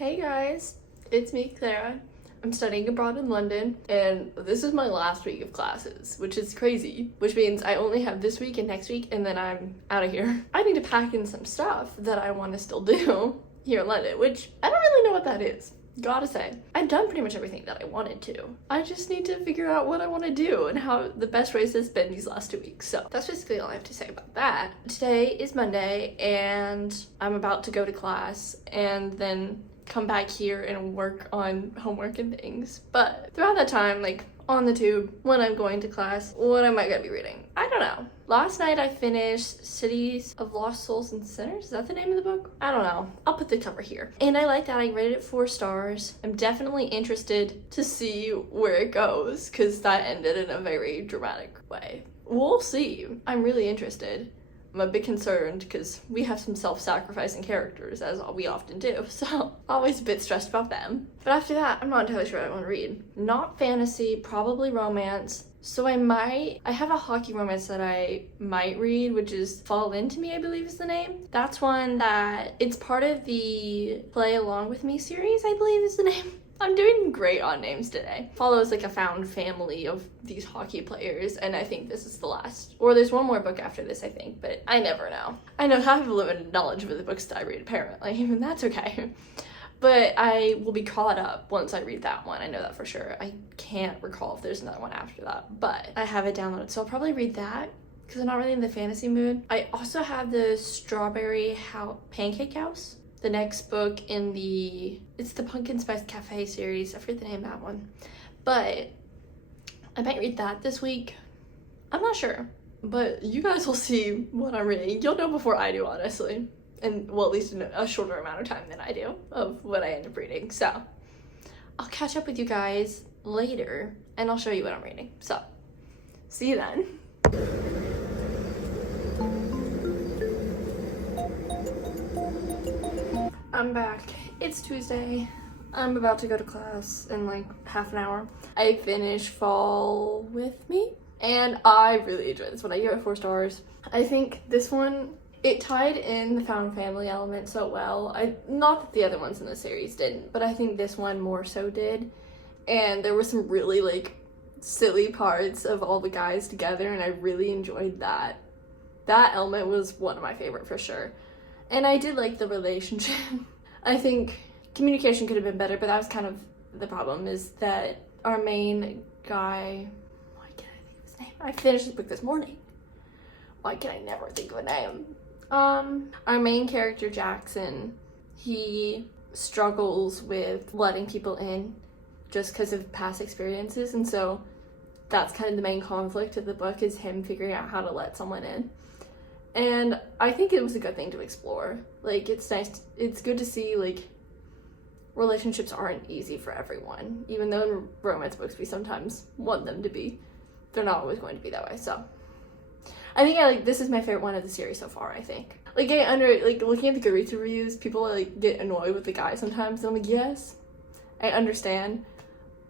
Hey guys, it's me, Clara. I'm studying abroad in London, and this is my last week of classes, which is crazy, which means I only have this week and next week, and then I'm out of here. I need to pack in some stuff that I want to still do here in London, which I don't really know what that is. Gotta say, I've done pretty much everything that I wanted to. I just need to figure out what I want to do and how the best ways to spend these last 2 weeks. So that's basically all I have to say about that. Today is Monday, and I'm about to go to class and then come back here and work on homework and things. But throughout that time, like on the tube, when I'm going to class, what am I gonna be reading? I don't know. Last night I finished Cities of Lost Souls and Sinners. Is that the name of the book? I don't know. I'll put the cover here. And I like that. I rated it 4 stars. I'm definitely interested to see where it goes because that ended in a very dramatic way. We'll see. I'm really interested. I'm a bit concerned because we have some self-sacrificing characters, as we often do, so always a bit stressed about them. But after that, I'm not entirely sure what I want to read. Not fantasy, probably romance. So I have a hockey romance that I might read, which is Fall Into Me, I believe is the name. That's one that, it's part of the Play Along With Me series, I believe is the name. I'm doing great on names today. Follows like a found family of these hockey players, and I think this is the last. Or there's one more book after this, I think, but I never know. I know I have limited knowledge of the books that I read, apparently, and that's okay. But I will be caught up once I read that one. I know that for sure. I can't recall if there's another one after that, but I have it downloaded, so I'll probably read that because I'm not really in the fantasy mood. I also have the Strawberry Pancake House. The next book in it's the Pumpkin Spice Cafe series. I forget the name of that one. But I might read that this week. I'm not sure. But you guys will see what I'm reading. You'll know before I do, honestly. And, well, at least in a shorter amount of time than I do of what I end up reading. So, I'll catch up with you guys later, and I'll show you what I'm reading. So, see you then. I'm back. It's Tuesday. I'm about to go to class in like half an hour. I finished Fall With Me, and I really enjoyed this one. I gave it 4 stars. I think this one, it tied in the found family element so well. Not that the other ones in the series didn't, but I think this one more so did. And there were some really like silly parts of all the guys together, and I really enjoyed that. That element was one of my favorite for sure. And I did like the relationship. I think communication could have been better, but that was kind of the problem, is that our main guy, why can't I think of his name? I finished the book this morning. Why can I never think of a name? Our main character, Jackson, he struggles with letting people in just because of past experiences, and so that's kind of the main conflict of the book, is him figuring out how to let someone in. And I think it was a good thing to explore. Like, it's nice, it's good to see, like, relationships aren't easy for everyone. Even though in romance books we sometimes want them to be, they're not always going to be that way. So, I think this is my favorite one of the series so far, I think. Like, looking at the Goodreads reviews, people, like, get annoyed with the guy sometimes. And I'm like, yes, I understand.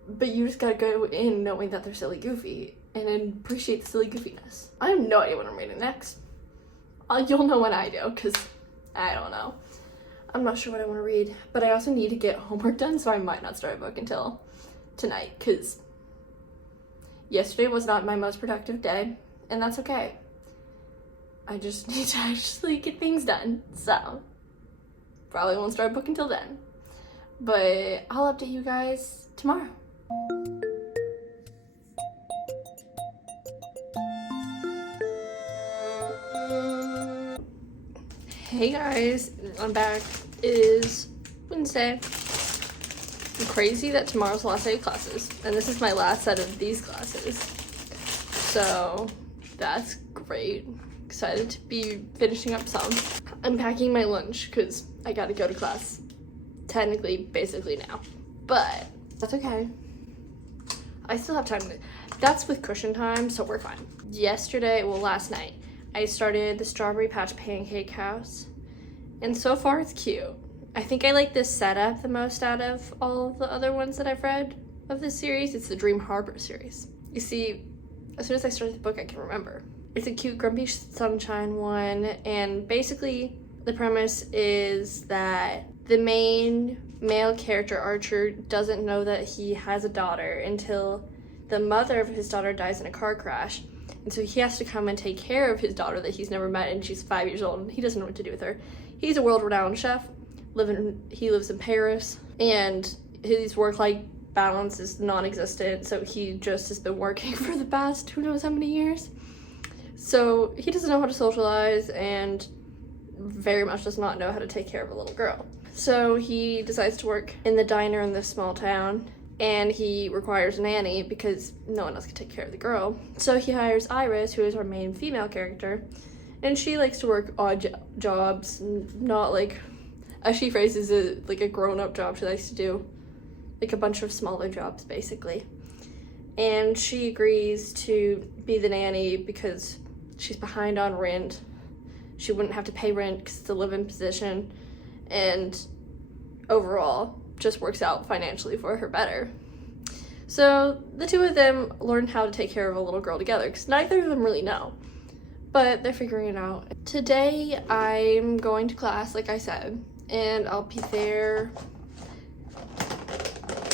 But you just gotta go in knowing that they're silly goofy and appreciate the silly goofiness. I have no idea what I'm reading next. You'll know when I do, because I don't know. I'm not sure what I want to read, but I also need to get homework done, so I might not start a book until tonight, because yesterday was not my most productive day, and that's okay. I just need to actually get things done, so probably won't start a book until then. But I'll update you guys tomorrow. Hey guys, I'm back. It is Wednesday. I'm crazy that tomorrow's the last day of classes, and this is my last set of these classes. So that's great. Excited to be finishing up some. I'm packing my lunch because I gotta go to class technically, basically now. But that's okay. I still have time. That's with cushion time, so we're fine. Last night, I started the Strawberry Pancake House, and so far it's cute. I think I like this setup the most out of all of the other ones that I've read of this series. It's the Dream Harbor series. You see, as soon as I started the book, I can remember. It's a cute Grumpy Sunshine one, and basically the premise is that the main male character, Archer, doesn't know that he has a daughter until the mother of his daughter dies in a car crash. And so he has to come and take care of his daughter that he's never met, and she's 5 years old, and he doesn't know what to do with her. He's a world-renowned chef. He lives in Paris, and his work-life balance is non-existent, so he just has been working for the past who knows how many years. So he doesn't know how to socialize, and very much does not know how to take care of a little girl. So he decides to work in the diner in this small town, and he requires a nanny because no one else can take care of the girl. So he hires Iris, who is our main female character, and she likes to work odd jobs, not like, as she phrases it, like a grown-up job. She likes to do like a bunch of smaller jobs, basically. And she agrees to be the nanny because she's behind on rent. She wouldn't have to pay rent because it's a live-in position, and overall just works out financially for her better. So the two of them learn how to take care of a little girl together because neither of them really know, but they're figuring it out. Today I'm going to class, like I said, and I'll be there.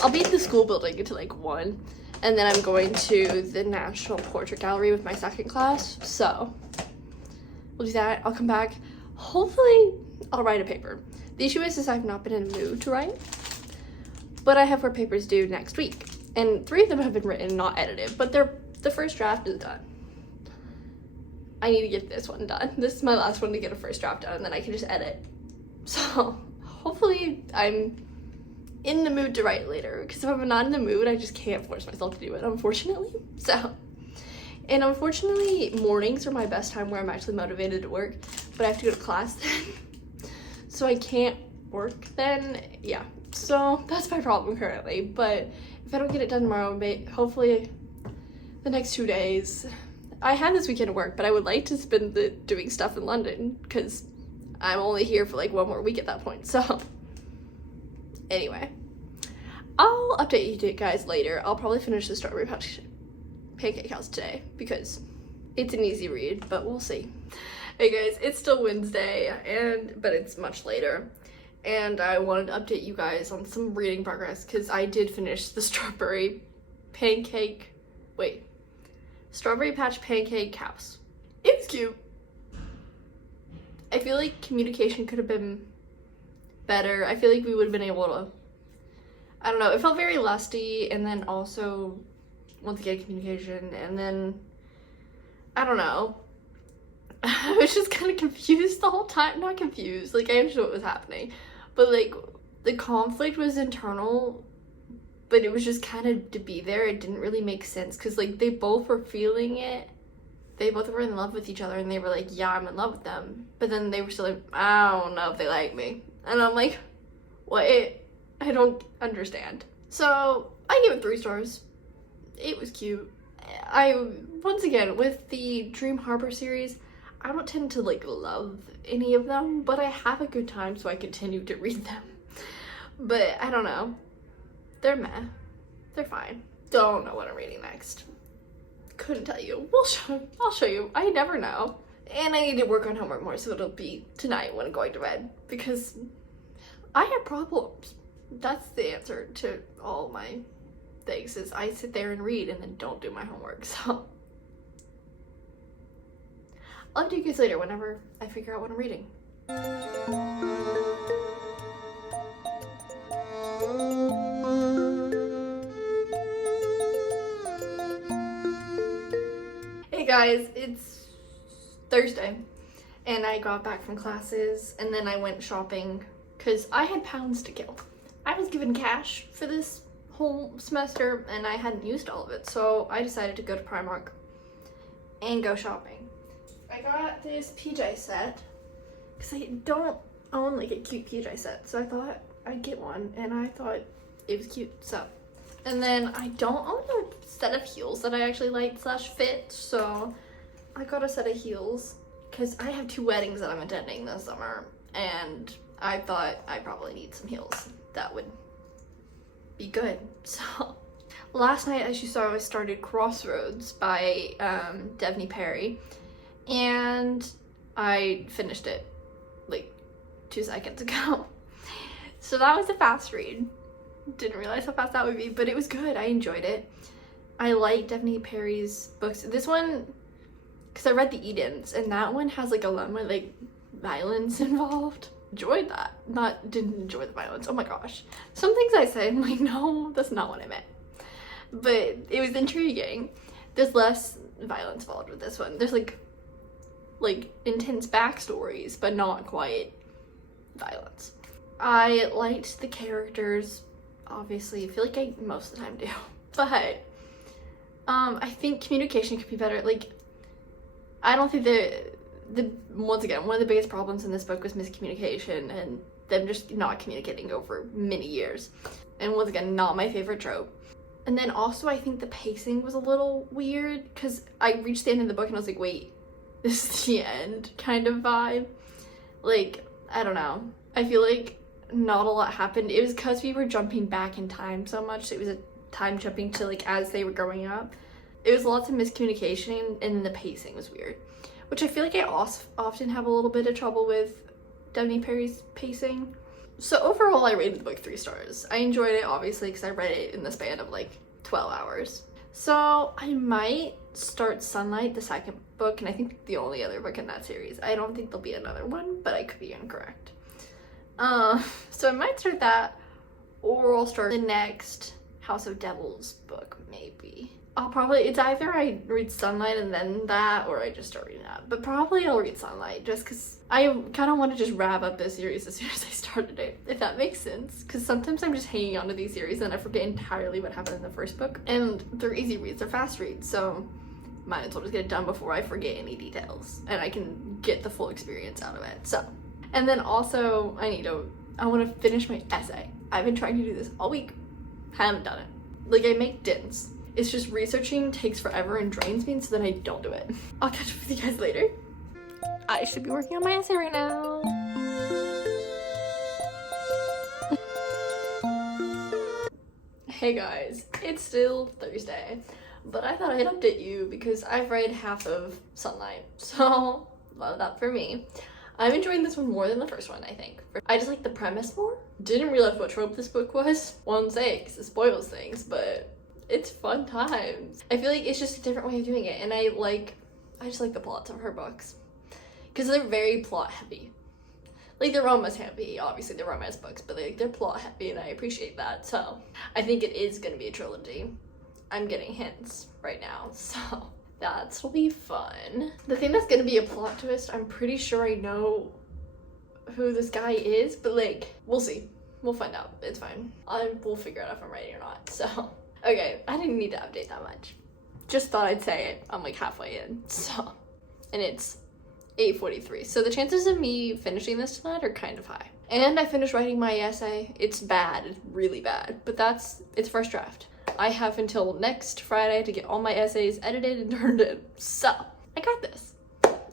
I'll be in the school building until like 1, and then I'm going to the National Portrait Gallery with my second class. So we'll do that. I'll come back. Hopefully I'll write a paper. The issue is I've not been in the mood to write, but I have 4 papers due next week, and 3 of them have been written, not edited, but the first draft is done. I need to get this one done. This is my last one to get a first draft done, and then I can just edit. So hopefully I'm in the mood to write later, because if I'm not in the mood, I just can't force myself to do it, unfortunately. And unfortunately, mornings are my best time where I'm actually motivated to work, but I have to go to class then. So I can't work then, yeah. So that's my problem currently, but if I don't get it done tomorrow, hopefully the next 2 days. I have this weekend to work, but I would like to spend doing stuff in London, because I'm only here for like 1 more week at that point. So anyway, I'll update you guys later. I'll probably finish the Strawberry Patch Pancake House today because it's an easy read, but we'll see. Hey guys, it's still Wednesday, but it's much later, and I wanted to update you guys on some reading progress because I did finish the Strawberry Patch Pancake House. It was cute. I feel like communication could have been better. I feel like we would have been able to, I don't know, it felt very lusty, and then also once again communication, and then I don't know. I was just kind of confused the whole time. Not confused, like I understood what was happening, but like the conflict was internal, but it was just kind of to be there. It didn't really make sense because like they both were feeling it. They both were in love with each other, and they were like, yeah, I'm in love with them, but then they were still like, I don't know if they like me, and I'm like, what? I don't understand. So I gave it 3 stars. It was cute. Once again, with the Dream Harbor series, I don't tend to like love any of them, but I have a good time, so I continue to read them. But I don't know. They're meh. They're fine. Don't know what I'm reading next. Couldn't tell you. I'll show you. I never know. And I need to work on homework more, so it'll be tonight when I'm going to bed, because I have problems. That's the answer to all my things, is I sit there and read and then don't do my homework. So I'll update you guys later whenever I figure out what I'm reading. Hey guys, it's Thursday, and I got back from classes, and then I went shopping because I had pounds to kill. I was given cash for this whole semester, and I hadn't used all of it, so I decided to go to Primark and go shopping. I got this PJ set because I don't own like a cute PJ set, so I thought I'd get one, and I thought it was cute. So, and then I don't own a set of heels that I actually like / fit, so I got a set of heels because I have 2 weddings that I'm attending this summer, and I thought I probably need some heels that would be good. So last night, as you saw, I started Crossroads by Devney, and I finished it like 2 seconds ago. So that was a fast read. Didn't realize how fast that would be, but it was good. I enjoyed it. I like Devney Perry's books. This one, because I read the Edens, and that one has like a lot more like violence involved. Enjoyed that. Didn't enjoy the violence. Oh my gosh. Some things I say, I'm like, no, that's not what I meant. But it was intriguing. There's less violence involved with this one. There's like intense backstories, but not quite violence. I liked the characters, obviously. I feel like I most of the time do. But I think communication could be better. Like, I don't think once again, one of the biggest problems in this book was miscommunication and them just not communicating over many years. And once again, not my favorite trope. And then also I think the pacing was a little weird because I reached the end of the book and I was like, wait, this is the end kind of vibe. Like, I don't know. I feel like not a lot happened. It was because we were jumping back in time so much. It was a time jumping to like as they were growing up. It was lots of miscommunication and the pacing was weird. Which I feel like I often have a little bit of trouble with Devney Perry's pacing. So overall, I rated the book 3 stars. I enjoyed it, obviously, because I read it in the span of like 12 hours. So I might start Sunlight, the second book, and I think the only other book in that series. I don't think there'll be another one, but I could be incorrect. So I might start that, or I'll start the next House of Devils book, maybe. It's either I read Sunlight and then that, or I just start reading that. But probably I'll read Sunlight, just because I kind of want to just wrap up this series as soon as I started it, if that makes sense. Because sometimes I'm just hanging on to these series and I forget entirely what happened in the first book. And they're easy reads, they're fast reads, so might as well just get it done before I forget any details. And I can get the full experience out of it, so. And then also, I want to finish my essay. I've been trying to do this all week. Haven't done it. Like, I make dints. It's just researching takes forever and drains me, so then I don't do it. I'll catch up with you guys later. I should be working on my essay right now. Hey guys, it's still Thursday, but I thought I'd update you because I've read half of Sunlight, so love that for me. I'm enjoying this one more than the first one, I think. I just like the premise more. Didn't realize what trope this book was. Won't say because it spoils things, but it's fun times. I feel like it's just a different way of doing it, and I just like the plots of her books because they're very plot heavy. Like, they're romance heavy, obviously they're romance books, but they're plot heavy, and I appreciate that. So I think it is gonna be a trilogy. I'm getting hints right now, so that'll be fun. The thing that's gonna be a plot twist, I'm pretty sure I know who this guy is, but like, we'll see. We'll find out. It's fine. We'll figure out if I'm ready or not, so. Okay, I didn't need to update that much. Just thought I'd say it. I'm like halfway in, so. And it's 8:43, so the chances of me finishing this tonight are kind of high. And I finished writing my essay. It's bad, it's really bad, but it's first draft. I have until next Friday to get all my essays edited and turned in, so I got this.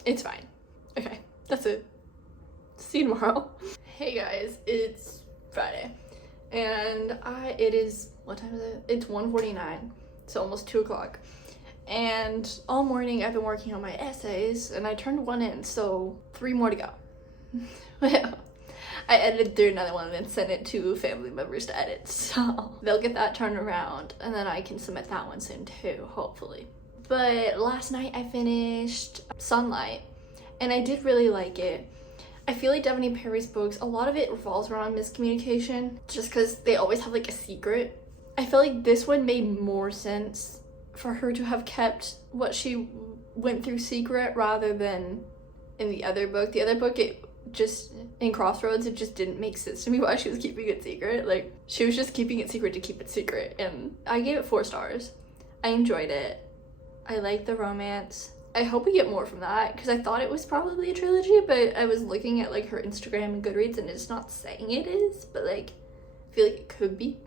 It's fine. Okay, that's it. See you tomorrow. Hey guys, it's Friday, and it is, what time is it? It's 1:49, so almost 2 o'clock. And all morning I've been working on my essays, and I turned one in, so 3 more to go. Well, I edited through another one and then sent it to family members to edit, so they'll get that turned around, and then I can submit that one soon too, hopefully. But last night I finished Sunlight, and I did really like it. I feel like Devney Perry's books, a lot of it revolves around miscommunication, just because they always have like a secret. I feel like this one made more sense for her to have kept what she went through secret rather than in the other book. The other book, it just, in Crossroads, it just didn't make sense to me why she was keeping it secret. Like, she was just keeping it secret to keep it secret, and I gave it 4 stars. I enjoyed it. I liked the romance. I hope we get more from that, because I thought it was probably a trilogy, but I was looking at like her Instagram and Goodreads, and it's not saying it is, but like, I feel like it could be,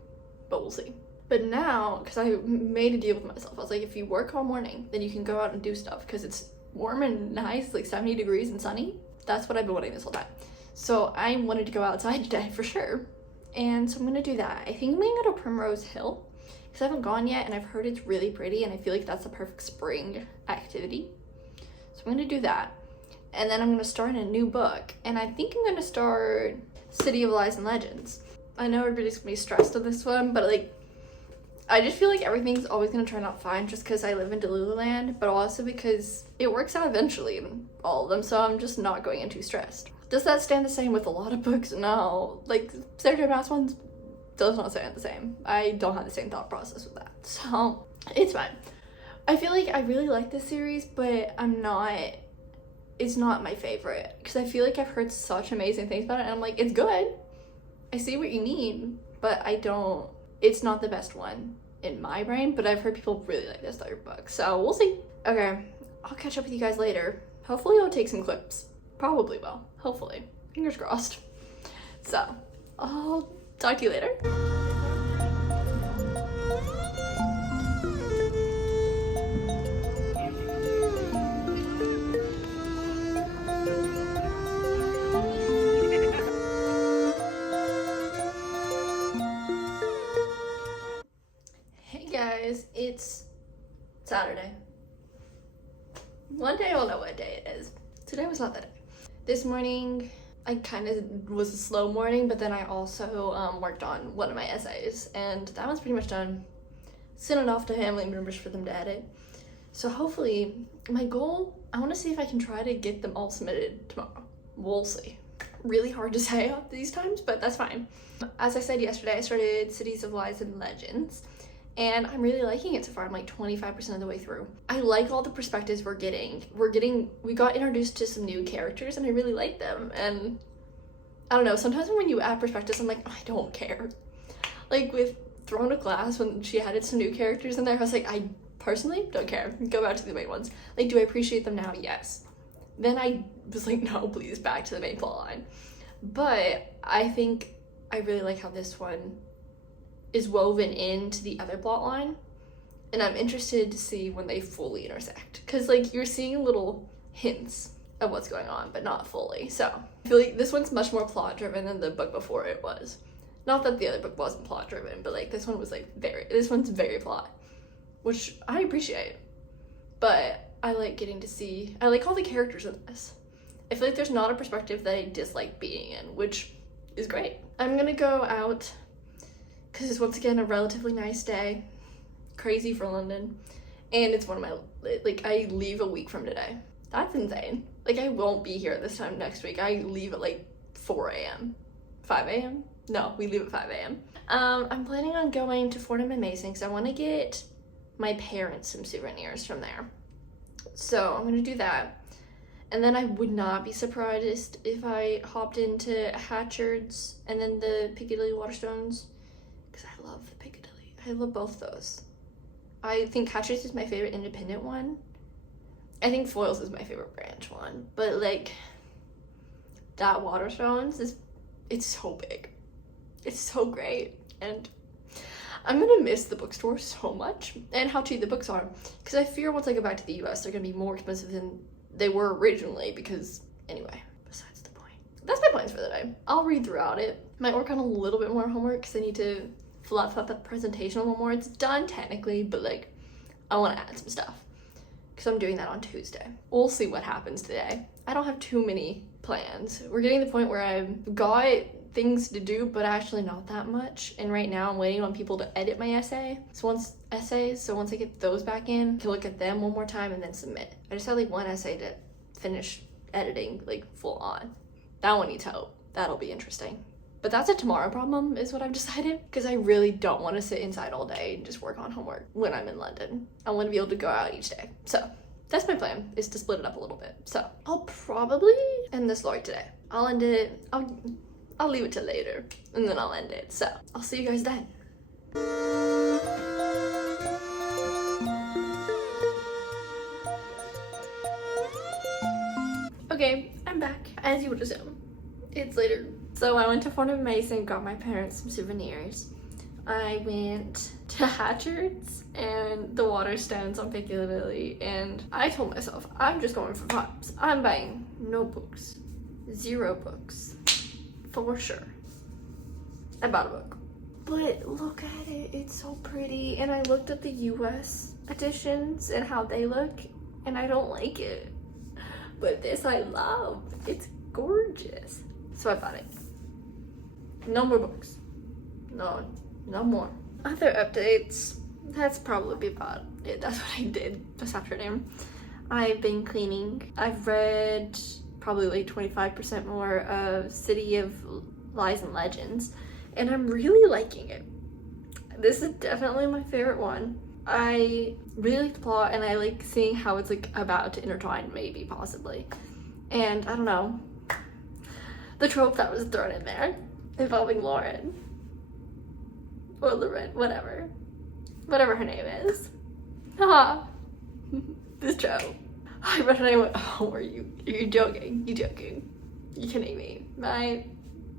but we'll see. But now, because I made a deal with myself, I was like, if you work all morning, then you can go out and do stuff, because it's warm and nice, like 70 degrees and sunny. That's what I've been wanting this whole time. So I wanted to go outside today for sure, and so I'm gonna do that. I think I'm gonna go to Primrose Hill, because I haven't gone yet, and I've heard it's really pretty, and I feel like that's a perfect spring activity. So I'm gonna do that, and then I'm gonna start a new book, and I think I'm gonna start City of Lies and Legends. I know everybody's gonna be stressed on this one, but like, I just feel like everything's always gonna turn out fine just because I live in Delululand, but also because it works out eventually in all of them, so I'm just not going in too stressed. Does that stand the same with a lot of books? No. Like, Sarah J. Maas ones does not stand the same. I don't have the same thought process with that, so it's fine. I feel like I really like this series, but it's not my favorite because I feel like I've heard such amazing things about it, and I'm like, it's good. I see what you mean, but it's not the best one in my brain, but I've heard people really like this third book, so we'll see. Okay, I'll catch up with you guys later. Hopefully I'll take some clips. Probably will. Hopefully. Fingers crossed. So, I'll talk to you later. Hey guys, it's Saturday. One day I'll know what day it is. Today was not that day. This morning, I kind of was a slow morning, but then I also worked on one of my essays, and that was pretty much done. Sent it off to family members for them to edit. So hopefully, my goal, I want to see if I can try to get them all submitted tomorrow. We'll see. Really hard to say at these times, but that's fine. As I said yesterday, I started Cities of Lies and Legends, and I'm really liking it so far. I'm like 25% of the way through. I like all the perspectives we're getting. We got introduced to some new characters and I really like them. And I don't know, sometimes when you add perspectives, I'm like, I don't care. Like with Throne of Glass, when she added some new characters in there, I was like, I personally don't care. Go back to the main ones. Like, do I appreciate them now? Yes. Then I was like, no, please, back to the main plotline. But I think I really like how this one is woven into the other plot line, and I'm interested to see when they fully intersect, because like you're seeing little hints of what's going on but not fully. So I feel like this one's much more plot driven than the book before it was. Not that the other book wasn't plot driven, but like this one was like this one's very plot, which I appreciate. But I like getting to see, I like all the characters in this. I feel like there's not a perspective that I dislike being in, which is great. I'm gonna go out because it's once again a relatively nice day. Crazy for London. And it's one of my, like, I leave a week from today. That's insane. Like, I won't be here this time next week. I leave at like 4 a.m. 5 a.m.? No, we leave at 5 a.m. I'm planning on going to Fordham and Mason because I want to get my parents some souvenirs from there. So I'm going to do that. And then I would not be surprised if I hopped into Hatchard's and then the Piccadilly Waterstones, because I love the Piccadilly. I love both those. I think Hatchard's is my favorite independent one. I think Foyle's is my favorite branch one. But like, that Waterstones it's so big. It's so great. And I'm gonna miss the bookstore so much and how cheap the books are. Because I fear once I go back to the US, they're gonna be more expensive than they were originally, because anyway, besides the point. That's my plans for the day. I'll read throughout it. Might work on a little bit more homework because I need to fluff up the presentation a little more. It's done technically, but like, I want to add some stuff because I'm doing that on Tuesday. We'll see what happens today. I don't have too many plans. We're getting to the point where I've got things to do, but actually not that much. And right now I'm waiting on people to edit my essay. So once I get those back in, I can look at them one more time and then submit. I just had like one essay to finish editing, like full on. That one needs help. That'll be interesting. But that's a tomorrow problem is what I've decided, because I really don't want to sit inside all day and just work on homework when I'm in London. I want to be able to go out each day. So that's my plan, is to split it up a little bit. So I'll probably end this vlog today. I'll end it, I'll leave it till later and then I'll end it. So I'll see you guys then. Okay, I'm back, as you would assume. It's later. So I went to Fordham Mason, got my parents some souvenirs. I went to Hatchard's and the Waterstones on Piccadilly, and I told myself, I'm just going for vibes. I'm buying no books, 0 books, for sure. I bought a book. But look at it, it's so pretty. And I looked at the US editions and how they look, and I don't like it. But this I love, it's gorgeous. So I bought it. No more books. No more. Other updates, that's probably about it. That's what I did this afternoon. I've been cleaning. I've read probably like 25% more of City of Lies and Legends, and I'm really liking it. This is definitely my favorite one. I really like the plot, and I like seeing how it's like about to intertwine, maybe, possibly. And I don't know, the trope that was thrown in there involving Lauren or Lauren, whatever her name is. Haha. This trope. I read it and I went, oh, are you joking? You joking? You kidding me, right?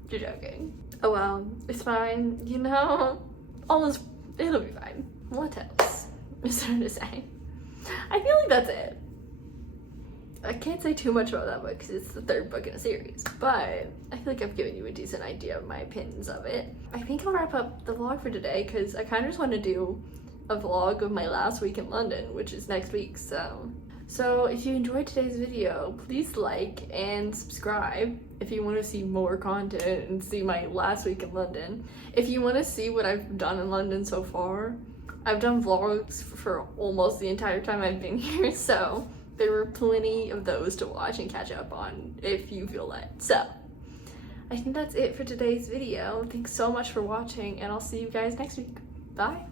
You're joking. Oh well, it's fine, you know? It'll be fine. What else is there to say? I feel like that's it. I can't say too much about that book because it's the third book in a series, but I feel like I've given you a decent idea of my opinions of it. I think I'll wrap up the vlog for today because I kind of just want to do a vlog of my last week in London, which is next week. So if you enjoyed today's video, please like and subscribe if you want to see more content and see my last week in London. If you want to see what I've done in London so far, I've done vlogs for almost the entire time I've been here, so there were plenty of those to watch and catch up on if you feel that. So I think that's it for today's video. Thanks so much for watching, and I'll see you guys next week. Bye.